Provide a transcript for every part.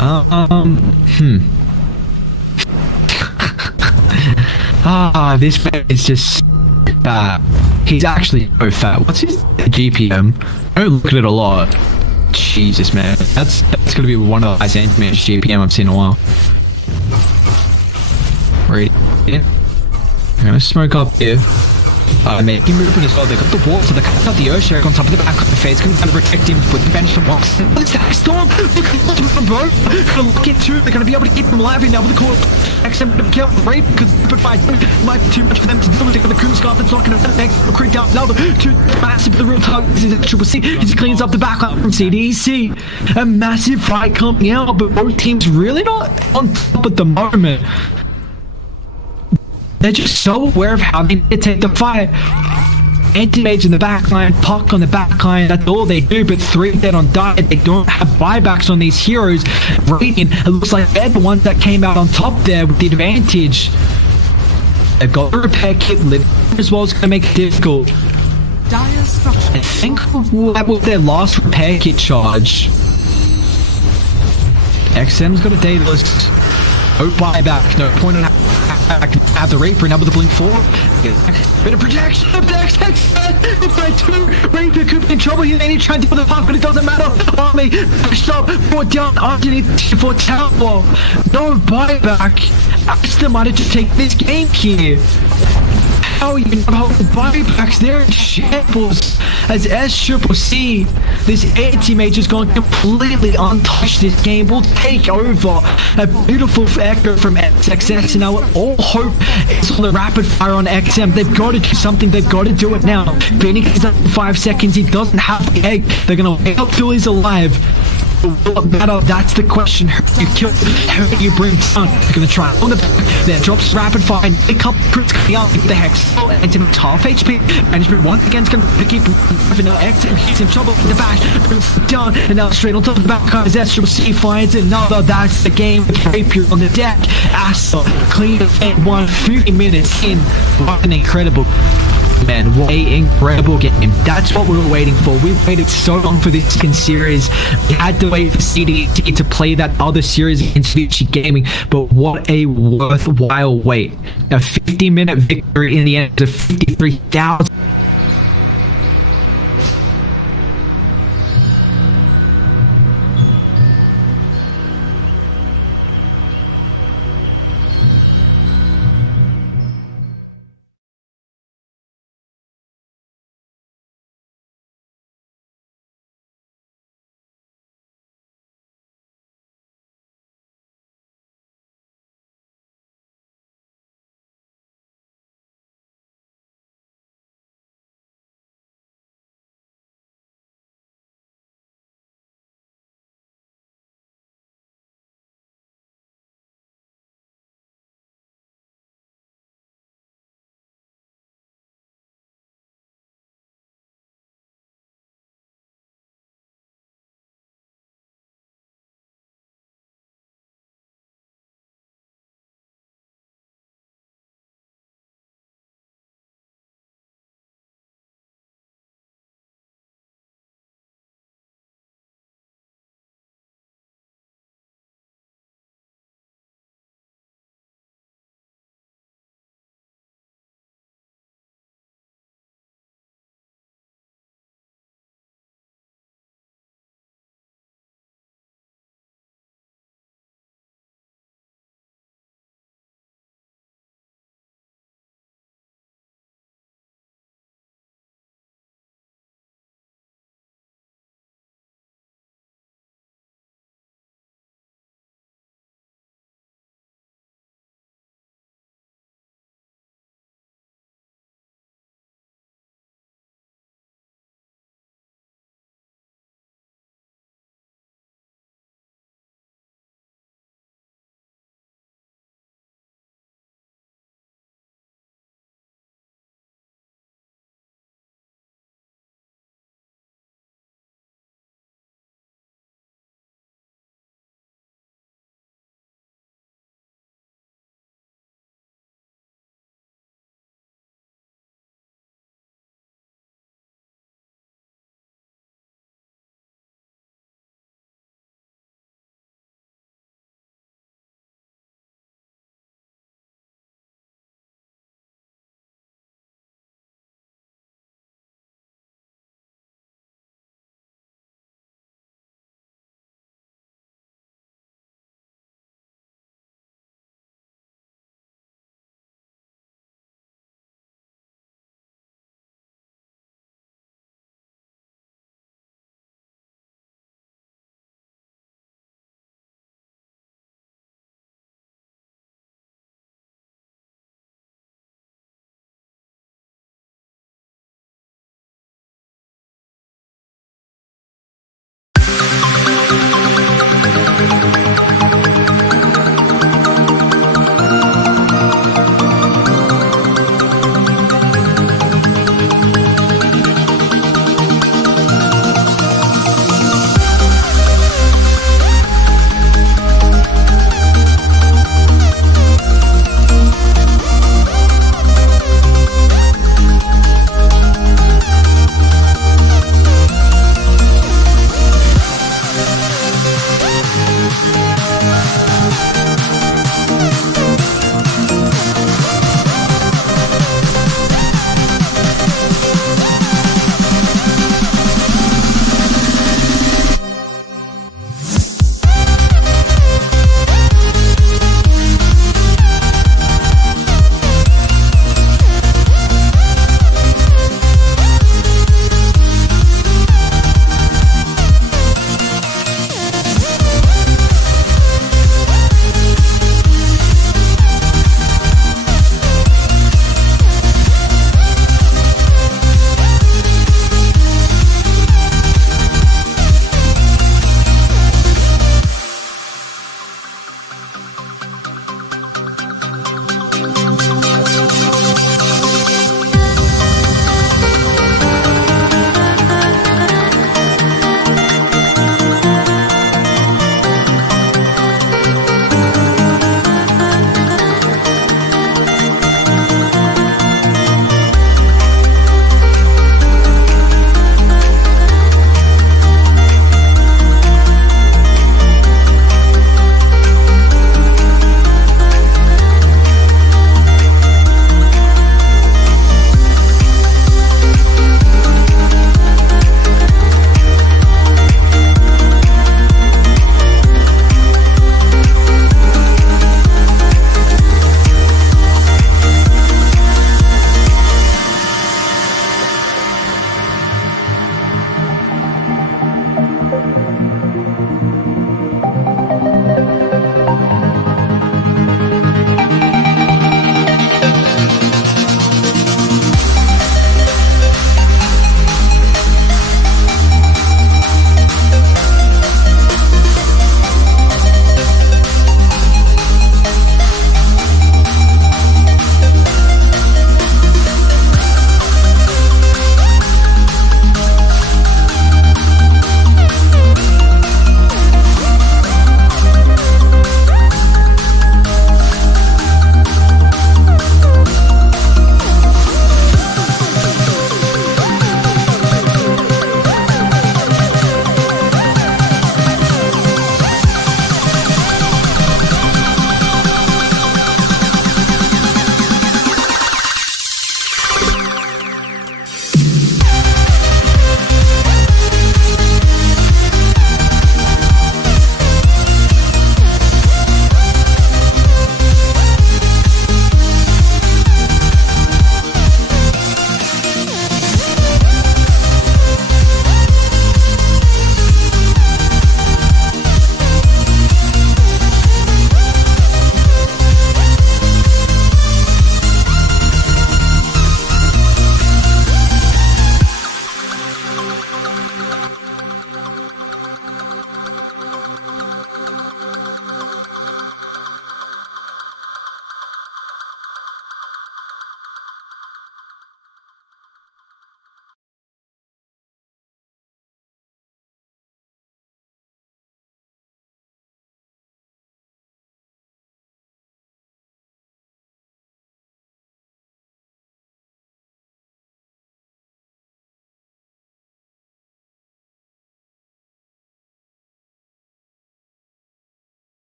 Hmm. This man is just fat. He's actually so fat. What's his GPM? I don't look at it a lot. Jesus, man. That's gonna be one of the highest anti-mage GPM I've seen in a while. Ready? Yeah. I'm gonna smoke up here. Mate, he moving as well. They got the wall, so they got the earth share on top of the back of the face. Gonna kind of protect him with the bench from box. What's that storm? Look at them both. Gonna lock into. They're gonna be able to keep them alive now with the core. XM to be careful, right? Because the fight might be too much for them to deal with. They got the Coom Scarf that's not gonna affect the creep down. Now the two massive, the real target is Triple C. He cleans up the backline from CDEC. A massive fight coming out, but both teams really not on top at the moment. They're just so aware of how they need to take the fight. Anti-mage in the backline, Puck on the backline, that's all they do, but 3 dead on diet. They don't have buybacks on these heroes. Radiant, it looks like they're the ones that came out on top there with the advantage. They've got a repair kit, living as well is going to make it difficult. I think that was their last repair kit charge. XM's got a daedalus. No buyback, no point on have the Reaper now with the blink 4. Bit of projection, by 2. Reaper could be in trouble here. They need to try and deal with the Puck, but it doesn't matter. Army, stop, brought down underneath for tower. No buyback. ASTER might have just taken this game here. How are you not holding buybacks? They're in shambles. As SCCC, this anti-mage is going completely untouched. This game will take over. A beautiful echo from XXS, and now all hope is on the rapid fire on XM. They've got to do something. They've got to do it now. Phoenix is up in 5 seconds. He doesn't have the egg. They're going to wait up till he's alive. Will it matter? That's the question. Who you kill, who you bring down? They're gonna try on the back. There drops rapid fire. A couple crits coming out. The Hex. And to half HP. Management once again is gonna keep moving. Now X he's in trouble with the bash. Moves down and now straight on top of the back. SCCC finds another. That's the game with Rapier on the deck. ASTER clean at 150 minutes in. What an incredible. Man, what a incredible game. That's what we were waiting for. We waited so long for this second series. We had to wait for CDEC to play that other series against Vici Gaming, but what a worthwhile wait. A 50-minute victory in the end of 53,000.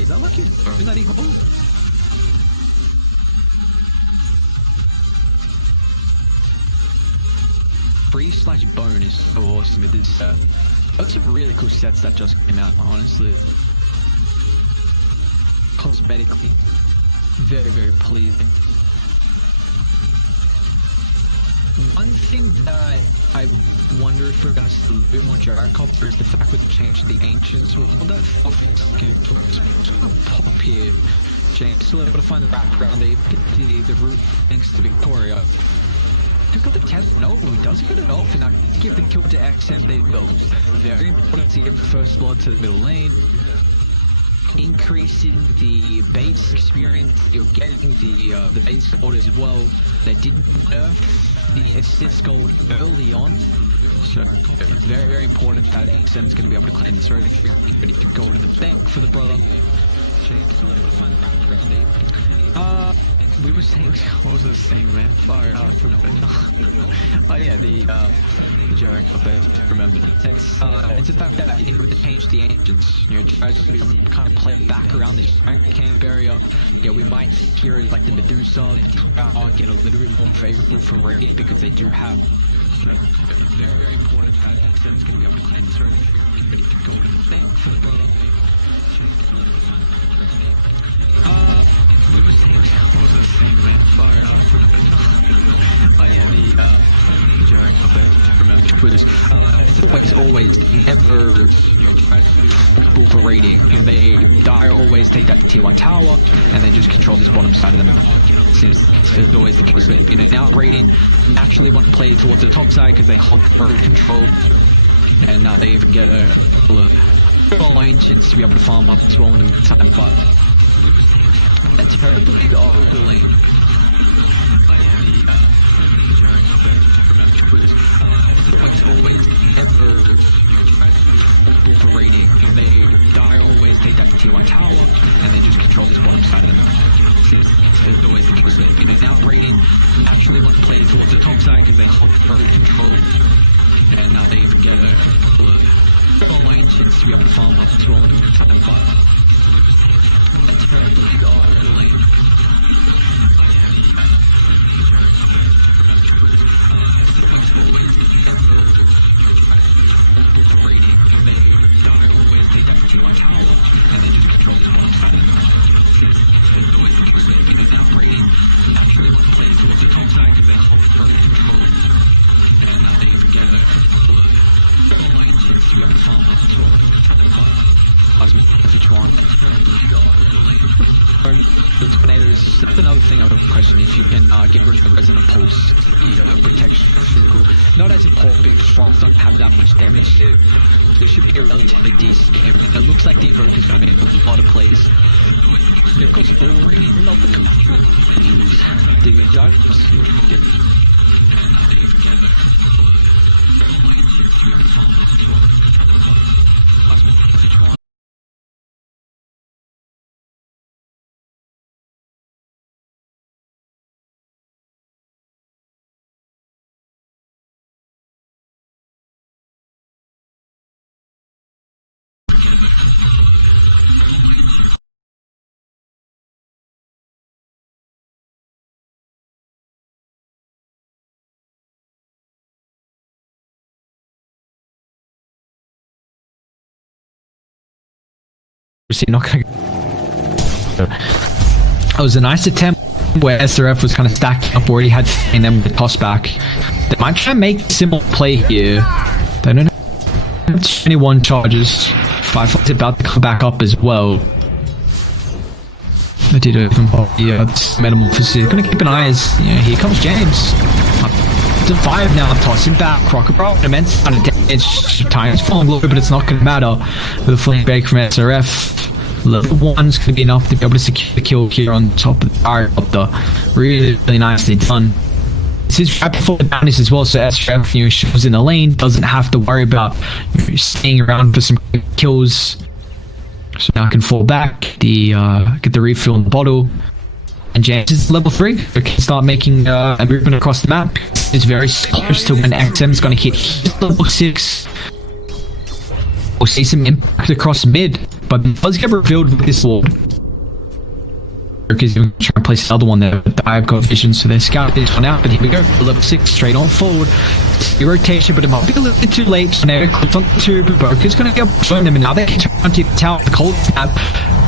Is that like his bone that he holds? Freeze/bone is so awesome with this set. Those are really cool sets that just came out, honestly. Cosmetically, very, very pleasing. One thing that I wonder if we're gonna see a bit more gyrocopter is the fact with the change to the ancients. We'll hold that for pop here. James still able to find the background. They get the route thanks to Victoria. He's got the 10th. No, he doesn't get it off, and I give the kill to XM. They go. Very important to get the first blood to the middle lane. Increasing the base experience, you're getting the base gold as well. They didn't nerf the assist gold early on, so very, very important that XM's going to be able to claim this early. Ready to go to the bank for the brother. We were saying, what was I saying, man? Far out from oh yeah, the joke I remember. It's the fact that with the change to the ancients, you know, tries to kind of play back around this camp area. Yeah, we might hear like the Medusa, the Tower get a little bit more favorable for Radiant because they do have very, very important that XM's going to be able to claim this early. Ready to go to the bank for the brother. We were saying, what was I saying, man? Far out from oh yeah, the joke I remember. It's always never, you know, for raiding. You know, they die always take that tier 1 tower and they just control this bottom side of them. It's always the case, but you know, now raiding naturally want to play towards the top side because they hold control, and now they even get a couple of ancients to be able to farm up as well in the time, but that's terribly over lane. It's always never for raiding. They die always take that tier 1 tower and they just control this bottom side of them. It's always the case, but you know, now raiding naturally want to play towards the top side because they hold control, and now they even get a couple of ancients to be able to farm up as well in the time, but that's terribly over lane. It's always never for raiding. They die always take that tier 1 tower and they just control the bottom side of them. It's always the case, but you know, now raiding naturally want to play towards the top side because they hold control, and now they even get a couple of ancients to be able to farm up as well in the time, but which one? The tornadoes, that's another thing I would question, if you can get rid of the resonant pulse, the protection physical. Not as important because Strong's don't have that much damage. So it should be a relatively decent game. It looks like the Evoker's going to be able to a lot of plays. And of course, not the not gonna. It was a nice attempt where SRF was kind of stacking up, already had and then with the toss back. They might try and make a similar play here. They don't have 21 charges. Firefly's about to come back up as well. They did even it's metamorphosis. Gonna keep an eye as here comes James. Up to 5 now, tossing back. Crocodile, immense amount of damage. Time is falling low, but it's not gonna matter with a fling break from SRF. Level 1's gonna be enough to be able to secure the kill here on top of the gyrocopter. Really, really nicely done. This is right before the bounties as well, so SRF shows in the lane, doesn't have to worry about staying around for some kills. So now I can fall back, get the refill in the bottle, and James is level 3. So can start making a movement across the map. It's very close to when XM's going to hit level 6. We'll see some impact across mid. but it does get revealed with this ward. Because you're trying to place another one there, but I've got vision, so they're scouting this one out. But here we go, level 6 straight on forward. Rotation, but it might be a little bit too late. So now it clips on the 2, but Boker's going to be able to join them, and now they're trying to tell the cold snap.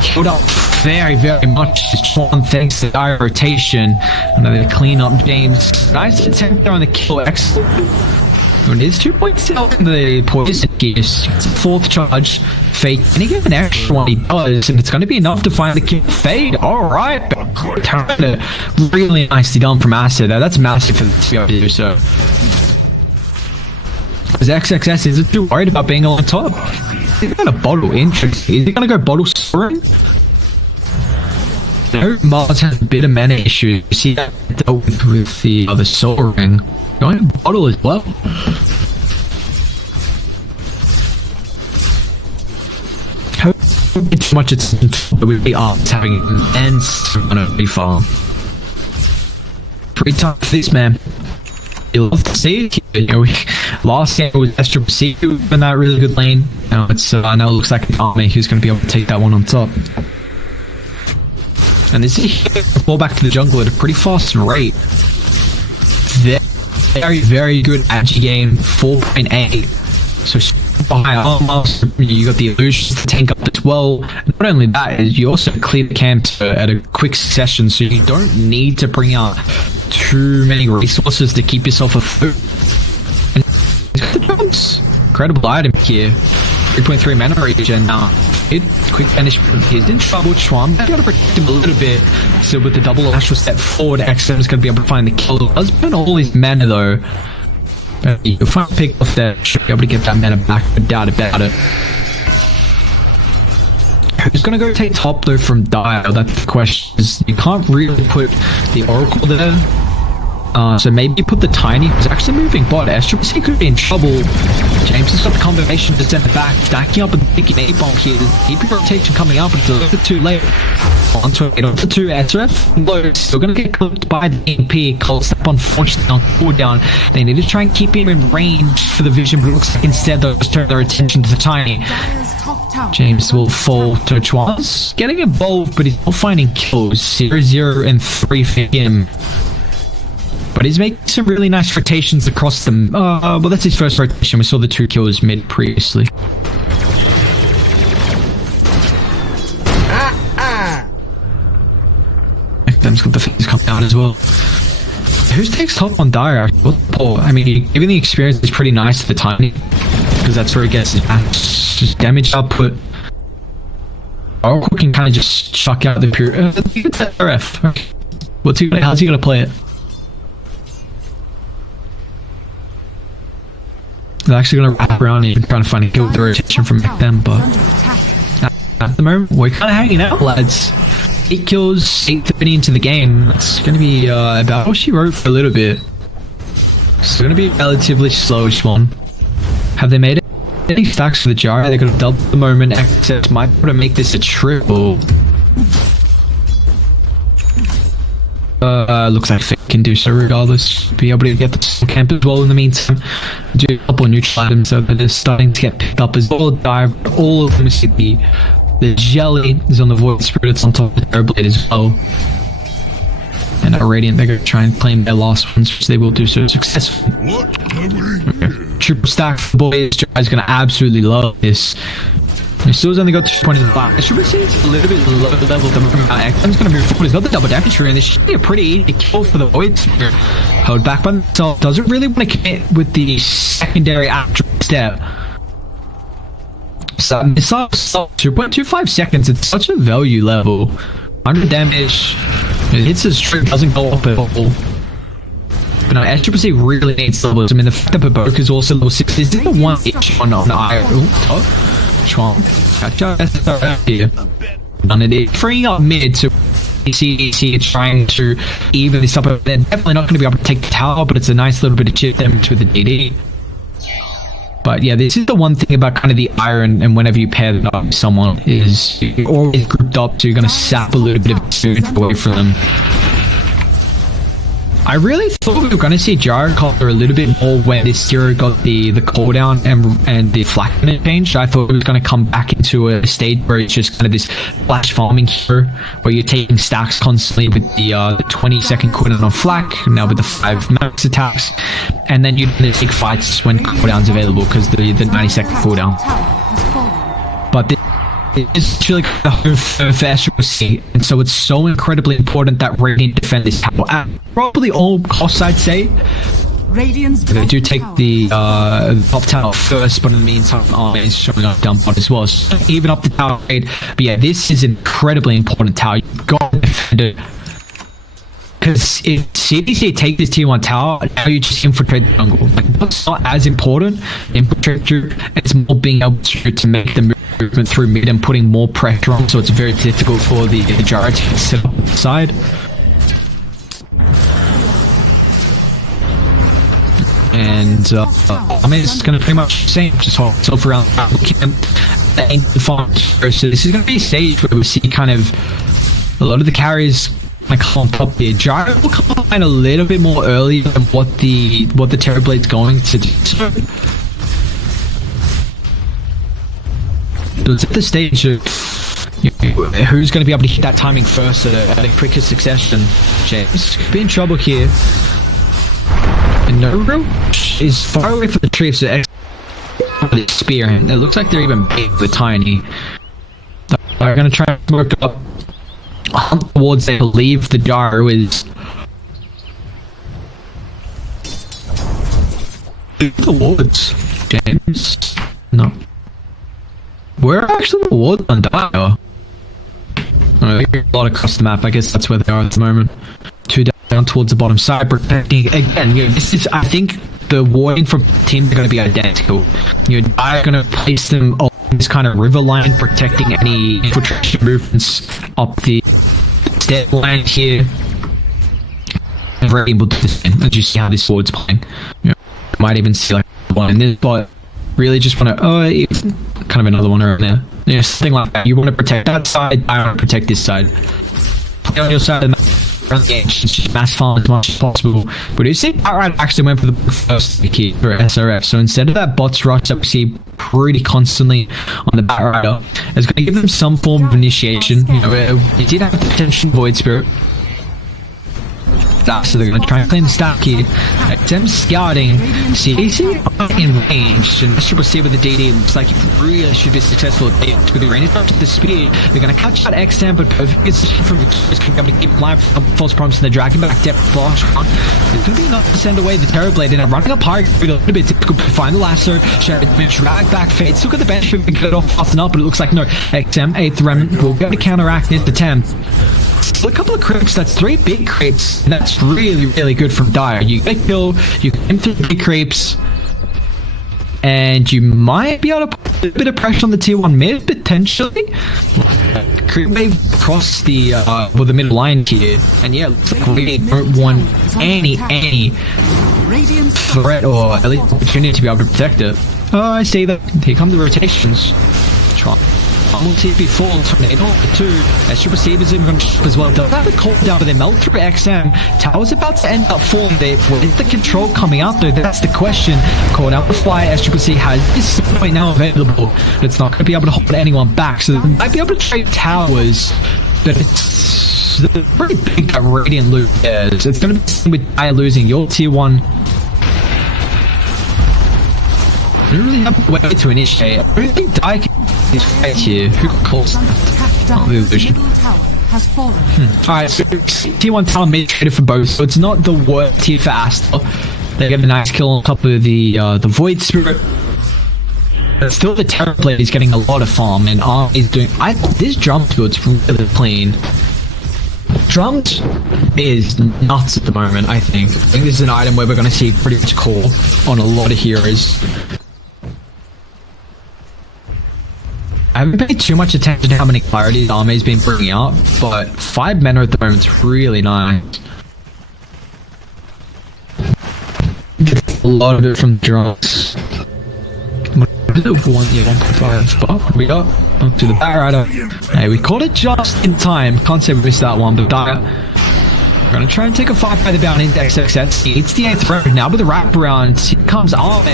Killed up very, very much. Just one thanks to the dire rotation. Another clean up, James. Nice attempt there on the kill. Excellent. It is 2 points out in the poison gears. It's a 4th charge. Fade. And he gave an extra one he does, and it's going to be enough to find the kill. Fade. Alright. Really nicely done from ASTER there. That's massive for them to be able to do so. Because XXS isn't too worried about being on top. He's going to bottle interesting. Is he going to go bottle scoring? No, Mars has a bit of mana issues. You see that dealt with the other soul ring. Going bottle as well. How much it's we are having immense amount of refarm. Pretty tough for this man. You'll love to see it. You know, last game was Astra in that really good lane. Now it's now it looks like an army who's going to be able to take that one on top. And this is fall back to the jungle at a pretty fast rate. Very, very good agi game, 4.8. So high armor, you got the illusions to tank up as well. Not only that, is you also clear the camps at a quick succession, so you don't need to bring out too many resources to keep yourself afloat. And the drums, incredible item here. 3.3 mana regen now. Quick banishment. He's in trouble. Schwam got to protect him a little bit. So with the double astral step forward, XM is going to be able to find the kill. Does burn all his mana though. But you'll find pick off there. Should be able to get that mana back, but doubt about it. Who's going to go take top though from Dire? That's the question. You can't really put the Oracle there. So maybe you put the Tiny, who's actually moving bot. SCC could be in trouble. James has got the combination to send it back, stacking up and picking 8 bomb here. Keep your rotation coming up until it's a bit too late. 128 on the 2 SRF. Low, still going to get clipped by the MP. Cold step unfortunately on cooldown. They need to try and keep him in range for the vision, but it looks like instead they'll just turn their attention to the Tiny. James will fall to Chwas. Getting involved, but he's not finding kills. 0-0 and 3 for him. But he's making some really nice rotations across them. Well, that's his first rotation. We saw the 2 kills mid previously. Them's got the things coming out as well. Who takes top on Dire? I mean, given the experience, is pretty nice at the Tiny. Because that's where he gets his just damage output. Oracle can kind of just chuck out the pure. RF. Okay. How's he gonna play it? They're actually going to wrap around and trying to find a kill with the rotation from them, but at the moment, we're kind of hanging out, lads. 8 kills, 8:30 into the game. It's going to be about what she wrote for a little bit. It's going to be a relatively slowish one. Have they made it? Any stacks for the jar? They're going to double the moment. Access might be able to make this a triple. Looks like Fake can do so regardless. Be able to get the camp as well in the meantime. Do a couple of neutral items so that it's starting to get picked up as well. Dive, all of them. See the jelly is on the Void Spirit. It's on top of the Terrorblade as well. And at Radiant, they're going to try and claim their last ones, which they will do so successfully. Okay. Triple stack for the boys. Jai's going to absolutely love this. He still's only got 2 points in the back. I should be seeing a little bit low level at the moment. XM's going to move forward. He's got the double damage here, and this should be a pretty easy kill for the Void Spirit. Held back by himself. Doesn't really want to commit with the secondary after step. So, missile 2.25 seconds. It's such a value level. 100 damage. It hits his string, doesn't go up at all. But no, SCC really needs levels. I mean, the fact that Baboka is also level 6 is the one itch on the IO. Chomp. Catch here. None of it. Freeing up mid to CDEC trying to even this up. They're definitely not going to be able to take the tower, but it's a nice little bit of chip damage with the DD. But yeah, this is the one thing about kind of the iron, and whenever you pair it up with someone, is you're always grouped up, so you're going to sap a little bit of experience away from them. I really thought we were going to see Gyro Collar a little bit more when this hero got the cooldown and the flak change. I thought it was going to come back into a stage where it's just kind of this flash farming hero where you're taking stacks constantly with the 20-second cooldown on flak, now with the 5 max attacks, and then you're going to take fights when cooldown's available because the 90-second cooldown. But it's actually the home for SCC, and so it's so incredibly important that Radiant defend this tower at probably all costs, I'd say. They do take the top tower first, but in the meantime, Army is showing up dump on as well. So even up the tower raid. But yeah, this is an incredibly important tower. You've got to defend it. Because if CDC take this tier 1 tower, now you just infiltrate the jungle. Like, it's not as important, infiltrate through, it's more being able to make the movement through mid and putting more pressure on, so it's very difficult for the Gyro to sit up the side. And I mean, it's going to pretty much the same, just hold itself around the farm. So this is going to be a stage where we see kind of a lot of the carries like on top here. Gyro will come online a little bit more early than what the Terrorblade's going to do. So it's at the stage of who's going to be able to hit that timing first at a quicker succession. James could be in trouble here. And Nuru is far away from the tree, so the spear, and it looks like they're even big with tiny. They're going to try and work up towards, I believe the Gyro is the woods. James, no. Where are actually the woods on Dio? A lot across the map. I guess that's where they are at the moment. 2 down towards the bottom side, protecting again. You know, this is, I think, the warding from teams are going to be identical. You're going to place them on this kind of river line, protecting any infiltration movements up the step line here. And very able to defend, as you see how this ward's playing. You know, might even see like one in this, but really just want to kind of another one around there. You know, something like that. You want to protect that side, I want to protect this side. Play on your side of the map. Around the edge, just mass farm as much as possible. But you see, Outright actually went for the first key for SRF. So instead of that bots rush that we see pretty constantly on the Batrider, it's going to give them some form of initiation. You know, it did have potential Void Spirit. So they're going to try and claim the stack here. Them scouting CDC in range, and SCC with the DD looks like it really should be successful with the range up to the speed. They're going to catch out XM, but perfect position from Victoria's going to be able to keep live false promise and the dragon back depth flash on. It's going to be enough to send away the Terrorblade, and running up high, a little bit difficult to find the lasso. Drag back fade, still got the bench, we can get it off fast enough, but it looks like no. XM, 8th Remnant will be able to counteract this attempt. So a couple of creeps, that's 3 big creeps, and that's really, really good from Dire. You get a kill, you can enter 3 creeps, and you might be able to put a bit of pressure on the tier 1 mid, potentially. Creep wave across the, the middle line here, and yeah, it looks like we don't want any threat or at least opportunity to be able to protect it. Oh, I see that. Here come the rotations. Try. Will TP full tornado 2 as Super Steve is even going to ship as well. They'll have a cold down, but they melt through XM. Tower's about to end up falling there. Is the control coming out though? That's the question. Called out the fly as Super C has this point now available, but it's not going to be able to hold anyone back. So they might be able to trade towers, but it's pretty big that Radiant loot is. It's going to be with Dire losing your tier 1. You don't really have a way to initiate. I don't think Dire can right here. Who calls that? The illusion. Alright, so tier 1 tower mid traded for both, so it's not the worst tier for ASTER. They get a nice kill on top of the Void Spirit. But still the Terrorblade is getting a lot of farm, and Arm is doing... this Drums build's really clean. Drums is nuts at the moment, I think. I think this is an item where we're going to see pretty much call on a lot of heroes. I haven't paid too much attention to how many clarities Arme's been bringing out, but 5 mana at the moment is really nice. A lot of it from drums. What is it? 1.5 spot. What do we got? Onto the Batrider. Hey, we caught it just in time. Can't say we missed that one, but Gonna try and take a fight by the bounty into XXS. It's the 8th round. Now with the wraparound, here comes Arme.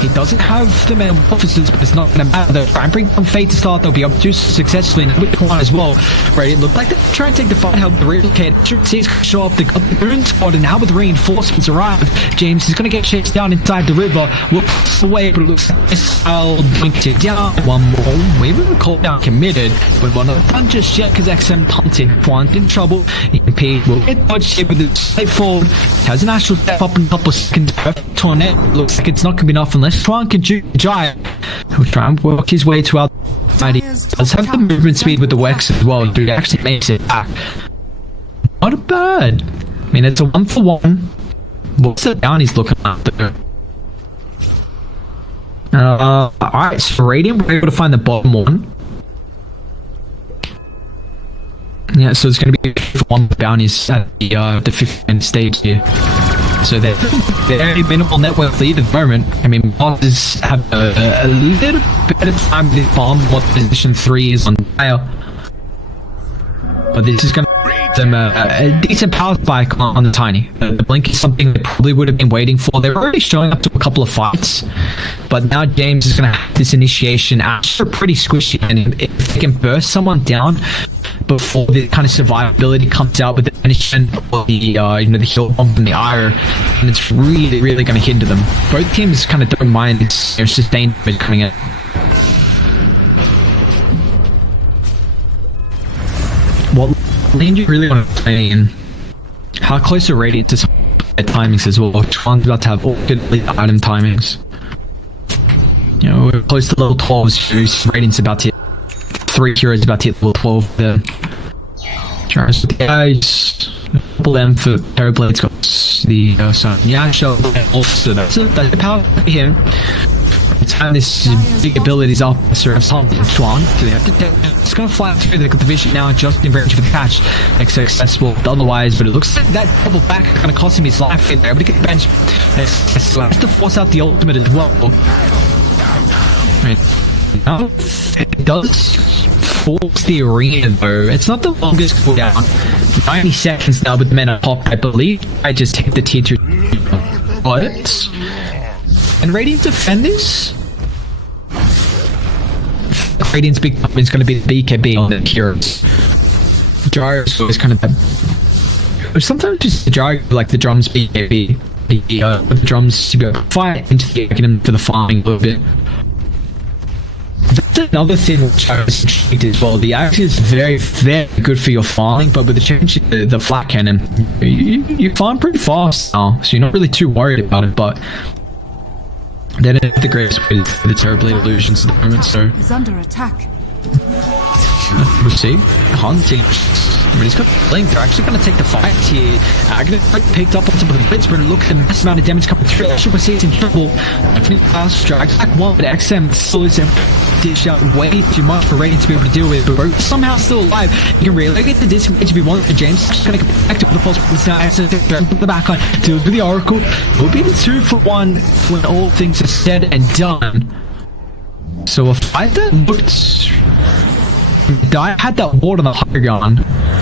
He doesn't have the metamorphosis, but it's not going to matter. They'll try and bring on Fate to start. They'll be able to do successfully with the one as well. Right, it looked like they're trying to take the fight, help the relocate. He's going to show up. They got the Goon Squad, and now with reinforcements arrive, James is going to get chased down inside the river. Looks away, but it looks like I'll blink it down. One more. We were called down committed, but one of the done just yet because XM punted. Quant in trouble. EMP will get dodged here with the slate forward. Has an actual step up in a couple of seconds. Perfect tornado. Looks like it's not going to be enough unless Tron can juke the Giant. He'll try and work his way to our side. He does have the movement speed with the Wex as well, but he actually makes it back. Not bad. I mean, it's a 1-for-1. What's the down he's looking at though? Alright, so Radiant, we're able to find the bottom one. Yeah, so it's going to be one bounties at the 15th stage here. So they're very minimal network lead at the moment. I mean, bosses have a little bit of time to bomb what position 3 is on fire. But this is going to give them a decent power spike on the Tiny. The blink is something they probably would have been waiting for. They're already showing up to a couple of fights. But now James is going to have this initiation after pretty squishy. And if they can burst someone down before the kind of survivability comes out with the finishing or the the heal bomb from the IRA, and it's really going to hinder them. Both teams kind of don't mind this sustained damage coming in. What lane do you really want to play in? How close are Radiant to some timings as well? Which one's about to have all good item timings? You know, we're close to level 12, so Radiant's about to hit 3 heroes about to hit level 12 there. Charles with the guys. Double M for Terrorblades got the Sun Yasha also. That's a power for him. Time this big abilities up sort of something Swan. So they have to it's gonna fly through the division now just in range for the catch. Successful otherwise, but it looks like that double back gonna cost him his life in there, but he can bench has to force out the ultimate as well. Right. Now, it does force the arena though. It's not the longest cooldown. 90 seconds now with the men pop, I believe. I just take the tier 2. But and Radiant defend this? Radiant's big problem is going to be the BKB on the heroes. Gyros is kind of that. Sometimes just the gyro, like the drums BKB. The drums to be able to fight into the get him for the farming a little bit. That's another thing which I was intrigued as well. The axe is very good for your farming, but with the change to the flat cannon, you farm pretty fast now, so you're not really too worried about it, but then it's the greatest with the terribly illusions at the moment, so is under attack. we'll see. Hunting. I mean, he's got blink. They're actually going to take the fight here. Agnes picked up on top of the blitz, but look at the massive amount of damage coming through. Super C's in trouble. Definitely fast drags back one, but XM still is dish out way too much for Radiant to be able to deal with. But we're somehow still alive. You can really get the disengage if you want. James is going to get back to the false points now. Access the back line. Deals with the Oracle. Will be the 2-for-1 when all things are said and done. So a fight that looked. I had that ward on the higher gun.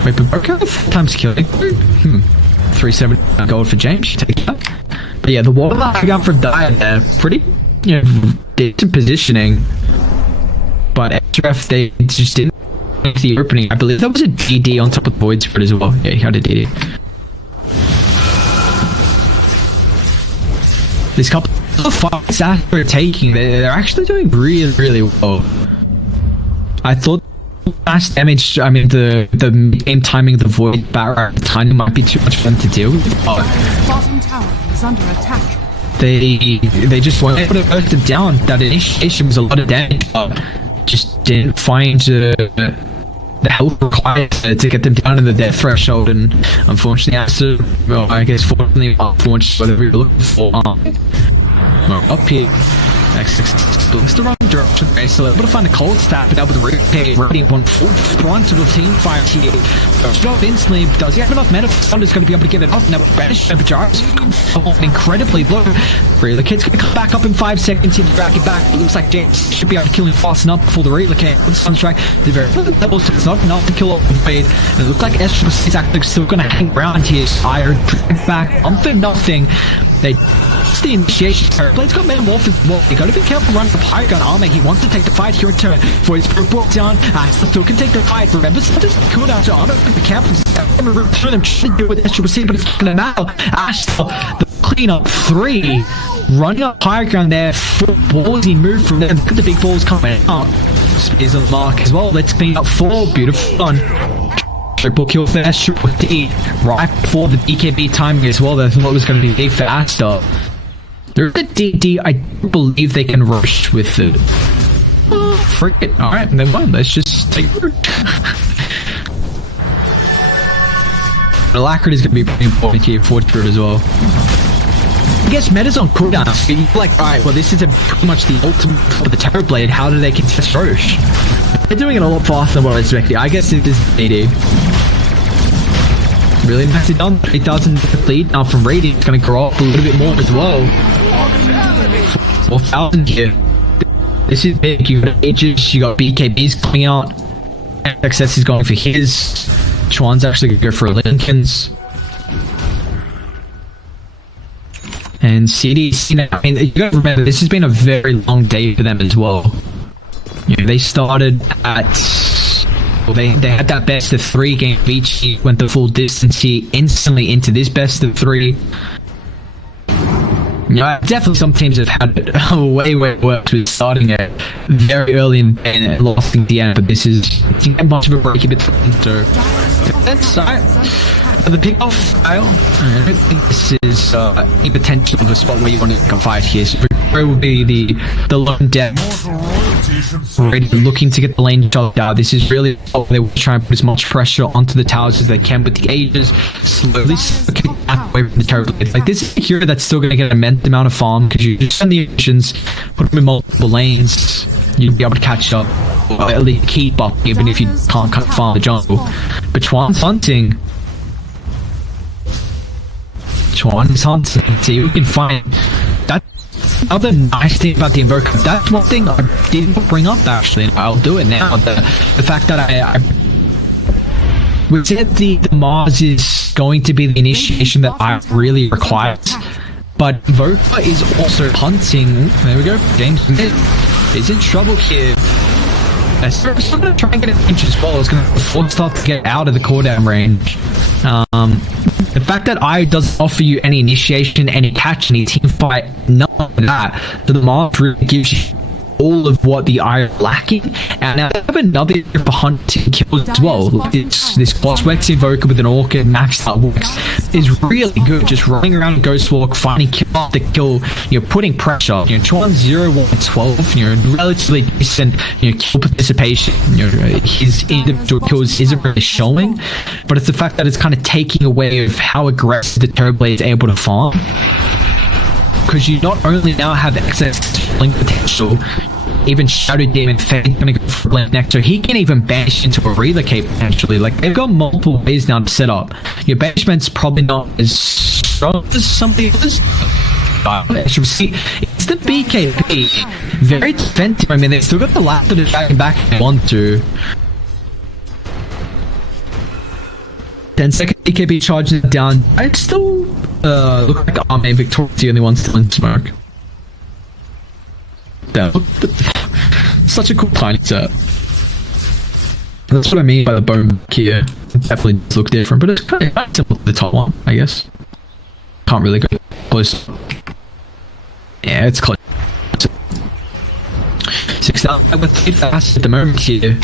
Wait, but okay, 4 times killing. 370 gold for James. You take that. But yeah, the ward on the higher gun from Dire there, pretty, decent positioning. But XRF, they just didn't make the opening. I believe that was a DD on top of the Void Spirit as well. Yeah, he had a DD. This couple of fights that they're taking, they're actually doing really well. I thought mass damage, I mean the game timing of the Void Barra timing might be too much for them to deal with, but Bottom tower is under attack. They just weren't able to burst it down. That initiation was a lot of damage, but just didn't find the help required to get them down to the death threshold, and unfortunately ASTER, well, I guess fortunately, unfortunately, whatever you're looking for, well, up here It's the wrong direction. Okay, so able to find a cold stab, but that was really Radiant on full front of the team fight here. Stop instantly. Does he have enough mana? Is going to be able to get it off. Now, Banish and Jarvis incredibly low. Really, the kid's going to come back up in 5 seconds. He's drag it back. It looks like James should be able to kill him fast enough before the relocate. Sunstrike, the very level, so it's not enough to kill off the fade. And it looks like Esther is actually still going to hang around here. Iron back, for nothing. They the initiation turret. Blade's got Metamorph as well. You gotta be careful running the Pyre Gun armor. He wants to take the fight here in turn for his brought down. Still can take the fight. Remember, sometimes cooldown, so I don't be careful. Through them trying to do with Esther, but it's gonna now. Astor, the cleanup 3. Running up Pyre Gun there. 4 balls. He moved from there. Look at the big balls coming out. Spears on the mark as well. Let's clean up 4. Beautiful one. Triple kill for Esther with D. Right before the BKB timing as well. That's what was going to be big for Astor. There's a DD, I believe they can rush with it. Frick it. Alright, never mind. Let's just take it. The Alacrity is going to be pretty important here for Fortitude as well. I guess meta's on cooldown. So you're like, alright, well, this is pretty much the ultimate of the Terror Blade. How do they contest Roche? They're doing it a lot faster than what I expected. I guess it is DD. Really nicely done. 3,000 lead now from Radiant. It's going to grow up a little bit more as well. 4,000 here. This is big. You got Aegis, you got BKBs coming out. XS is going for his. Chuan's actually going to go for Lincoln's. And CDEC, I mean, you got to remember, this has been a very long day for them as well. You know, they started at... Well, they had that best of 3 game of each. He went the full distance here instantly into this best of 3. You know, definitely some teams have had it way worse with starting it very early and lost in the end, but this is much of a break in between. So that's the pick-off style. I don't think this is a potential of a spot where you want to fight here. So where will be the lone depth? Already looking to get the lane shot out. This is really they will try and put as much pressure onto the towers as they can with the Aegis. Slowly back away from the Terror Blade. Like, this is a hero that's still going to get an immense amount of farm because you just send the options, put them in multiple lanes, you'll be able to catch up, or at least keep up, even if you can't cut farm the jungle. But Chuan's hunting. Chuan's hunting. See, we can find that. Other nice thing about the Invoker, that's one thing I didn't bring up actually, and I'll do it now. The fact that we said the Mars is going to be the initiation that I really require, but Invoker is also hunting. There we go, James is in trouble here. So I'm going to try and get an inch as well. It's going to force start to get out of the cooldown range. The fact that I doesn't offer you any initiation, any catch, any team fight, none of that. So the Mars really gives you all of what the Eye are lacking. And now I have another for hunting kills as well. Like this Glosswex Invoker with an Orchid maxed out Wex is really good. Just running around Ghost Walk, finding kill after kill, you're putting pressure. You know, Chuan 0, 1, 12, you know, relatively decent, you know, kill participation. You know, his individual kills isn't really showing, but it's the fact that it's kind of taking away of how aggressive the Terror Blade is able to farm. Because you not only now have excess blink potential, even Shadow Demon Fade gonna go for blink next, so he can even banish into a relocate potentially. Like, they've got multiple ways now to set up. Your banishment's probably not as strong as some of the others. See, it's the BKB. Very defensive. I mean, they've still got the last of the dragon back if they want to. 10-second BKB charging it down. I still look like Arme Victoria's the only one still in smoke. Damn. Such a cool tiny set. That's what I mean by the bone here. It definitely does look different, but it's kind of similar to the top one, I guess. Can't really go close. Yeah, it's close. 6,000 with 8 fast at the moment here.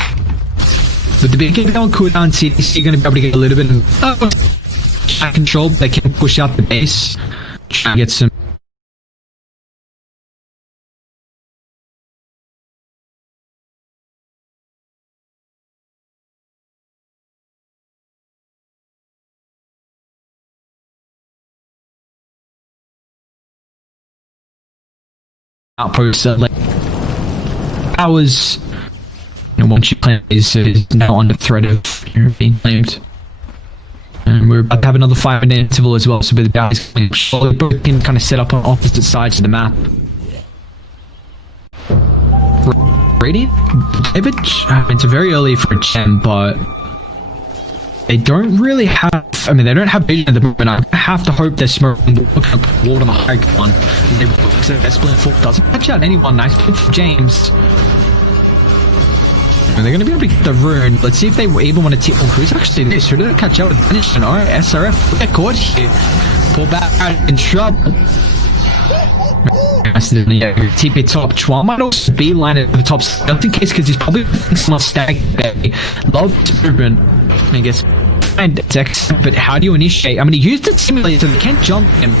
With the beginning on cooldown, CDEC going to be able to get a little bit of control. They can push out the base, try and get some outpost. Like ours, once you plant is now under threat of being claimed. And we're about to have another 5-minute interval as well, so the guys can kind of set up on opposite sides of the map. Radiant damage? I mean, it's very early for a gem, but they don't really have. I mean, they don't have vision at the moment. I have to hope they're smoking the ward on the high ground. So Esplin 4 doesn't catch out anyone. Nice pick from James. And they're going to be able to get the rune. Let's see if they even want to take. Oh, who's actually this? Who did they catch out with finish? Alright, SRF get caught here. Pull back out in trouble. Yeah, TP top. Chuan might also be lined at the top just in case, because he's probably thinking of stag bay. Love movement. I guess. But how do you initiate? I mean, he used the simulator, so they can't jump him.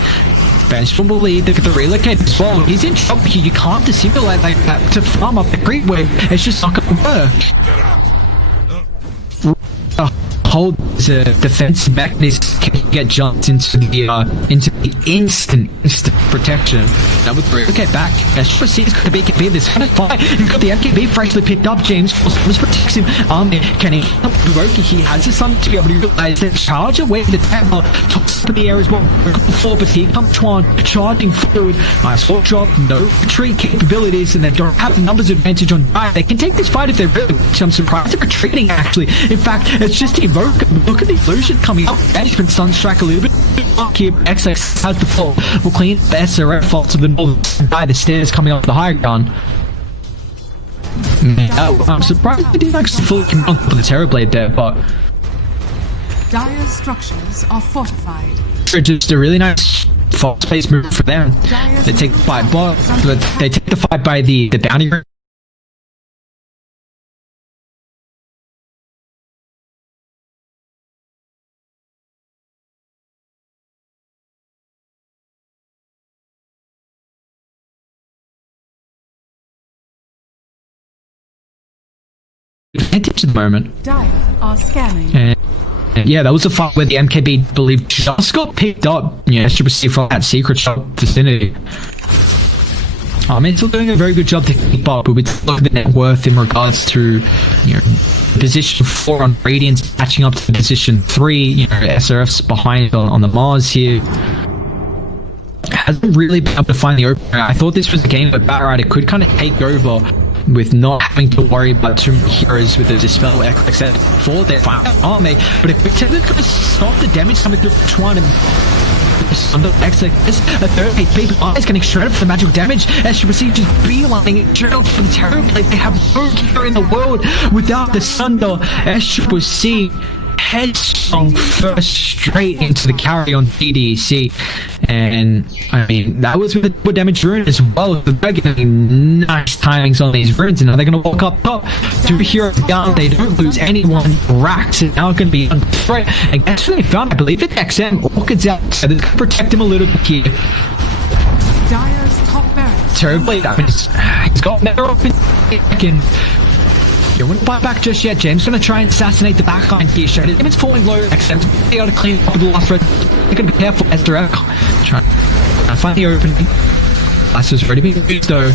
Bench will believe that the relocate as well. He's in trouble here. You can't dissimulate like that to farm up the creep wave. It's just not going to work. Hold the defense mechanism can get jumped into the instant protection. Number 3. Okay, back. SRC is got the BKB. This kind of fight. You've got the MKB freshly picked up. James protects him. Can he help Hiroki? He has the sun to be able to utilize the charge away the temple. Tops up in the air as well. Before, but here comes Chuan charging forward. Nice sword drop. No retreat capabilities, and they don't have the numbers advantage on fire. They can take this fight if they really. I'm surprised they're retreating actually. In fact, it's just evoke. Look at the illusion coming up. Management Sunstrike a little bit. Here, XX has the fall. We'll clean the SRF fall to the north by the stairs coming off the high ground. I'm surprised they didn't actually fully come on for the Terrorblade there, but Dire's structures are fortified. It's just a really nice false space move for them. They take the fight, but they take the fight by the bounty room. Advantage at the moment. Dire are scanning. And yeah, that was a fight where the MKB believed just got picked up. Yeah, should receive from that secret shop vicinity. I mean, still doing a very good job to keep up, but we look at the net worth in regards to, position 4 on Radiance catching up to position 3. SRF's behind on the Mars here. Hasn't really been able to find the opener. I thought this was a game that Batrider could kind of take over with not having to worry about too many heroes with the Dispel XX for their final army. But if we tend to stop the damage coming through from Chuan and under XX, a third HP is getting shredded for the magical damage. As you proceed just beelining it straight for the Terrorblade. They have no hero in the world without the Sunder. As you proceed headstrong first straight into the carry on CDEC, and I mean that was with the damage rune as well. They're getting nice timings on these runes, and now they're going to walk up top. 2 heroes down, they don't lose anyone. Rax is now going to be under threat, and guess what they found? I believe it's XM. Orchid's out, so they're going to protect him a little bit here. Dire's top barracks. Terrorblade, I mean, he's got better up in second. You wouldn't fight back just yet. James going to try and assassinate the backline here. Shredded. It's falling low. XM's going to be able to clean up with the last red. You're going to be careful. SRF. Try and find the opening. Last is ready to be used though.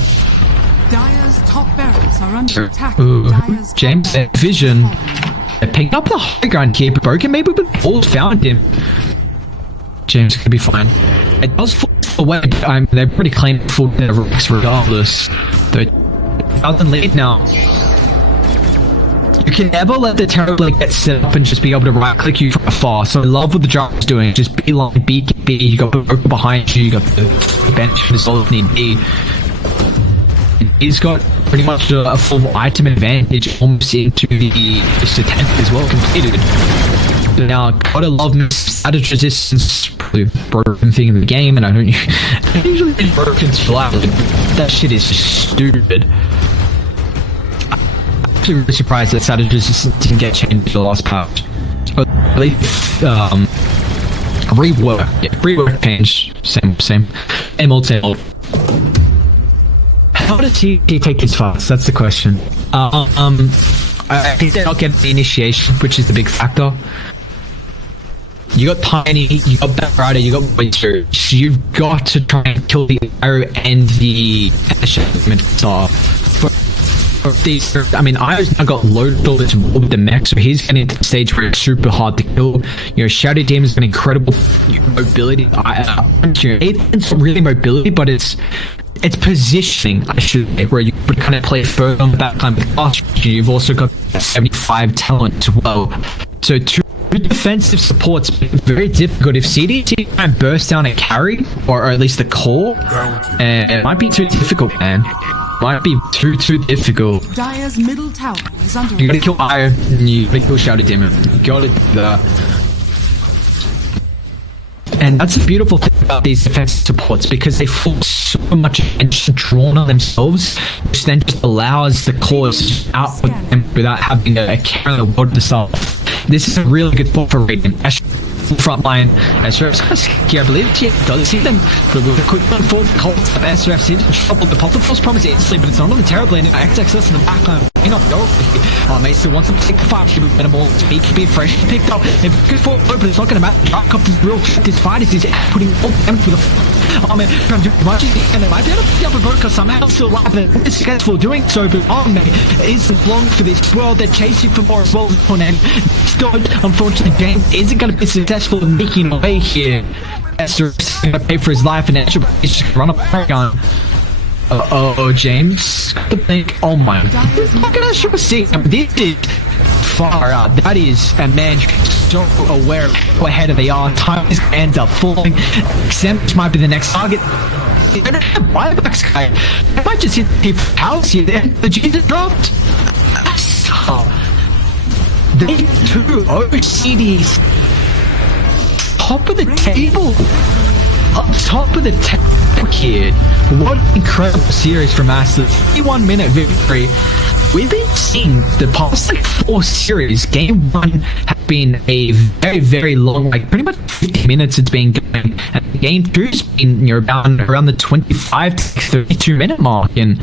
Dire's top barracks are under attack. Ooh, James, vision. They picked up the high ground here, but broken maybe, but balls found him. James is going to be fine. It does fall away, but they're pretty claiming for their rocks regardless. They're 1,000 lead now. You can never let the Terrorblade get set up and just be able to right click you from afar. So I love what the Dragon's doing. Just be like BKB, you got the broker behind you, you got the bench for the solid need B. And he's got pretty much a full item advantage almost into the just attempt as well completed. But now gotta love status resistance, probably broken thing in the game, and I don't usually think broken flat. That shit is just stupid. I'm really surprised that status resistance didn't get changed to the last patch. At least rework. Yeah, rework change. Same old. How does he take his fast? That's the question. I think they're not getting the initiation, which is the big factor. You got Tiny, you got Batrider, you got Oyster. So you've got to try and kill the Arrow and the Star. I mean, Io's now got loaded all this with the mech, so he's getting to the stage where it's super hard to kill. You know, Shadow Demon's got incredible mobility. It's not really mobility, but it's positioning, I should say, where you would kind of play further on the backline with us. You've also got 75 talent as well. So two defensive supports very difficult. If CDEC can burst down a carry, or at least the core, it might be too difficult, man. Might be too difficult. Dire's middle tower is under You gotta kill Iron, and you gotta kill Shadow Demon. You gotta do that. And that's the beautiful thing about these defensive supports, because they force so much attention drawn on themselves, which then just allows the cores to output them without having a care in the world to start. This is a really good spot for Radiant. Front line, SRF's kind of scary, I believe. She does see them, but with a quick one forward, Colts of SRF's in trouble. The pop the false promise instantly, but it's not on the terribly, and XXS in the backline may not go. Mate still wants to take the fight, she will get a ball to be fresh, picked up, and good for but it's not going to matter. Dark up this real this fight is putting all them to the man, from too much, and they might be able to pick up a Broker somehow, still laughing. It's successful doing so, but mate, isn't long for this world. They're chasing for more as well as for them. Still, unfortunately, James isn't going to be successful in making away here. Esther is going to pay for his life, and Esther is just run up a gun. James. The think, oh my. Look at Esther seeing him. This is far out. That is a man so aware of how ahead of they are. Time is ends up falling. Exempt might be the next target. Buybacks guy. I might just hit the house here. The Jesus dropped. They two OCDs. Top of the table. Up top of the table, kid. What an incredible series from ASTER. 51-minute victory. We've been seeing the past 4 series. Game 1 has been a very, very long, pretty much 50 minutes it's been going. And game 2's been around the 25 to 32 minute mark. And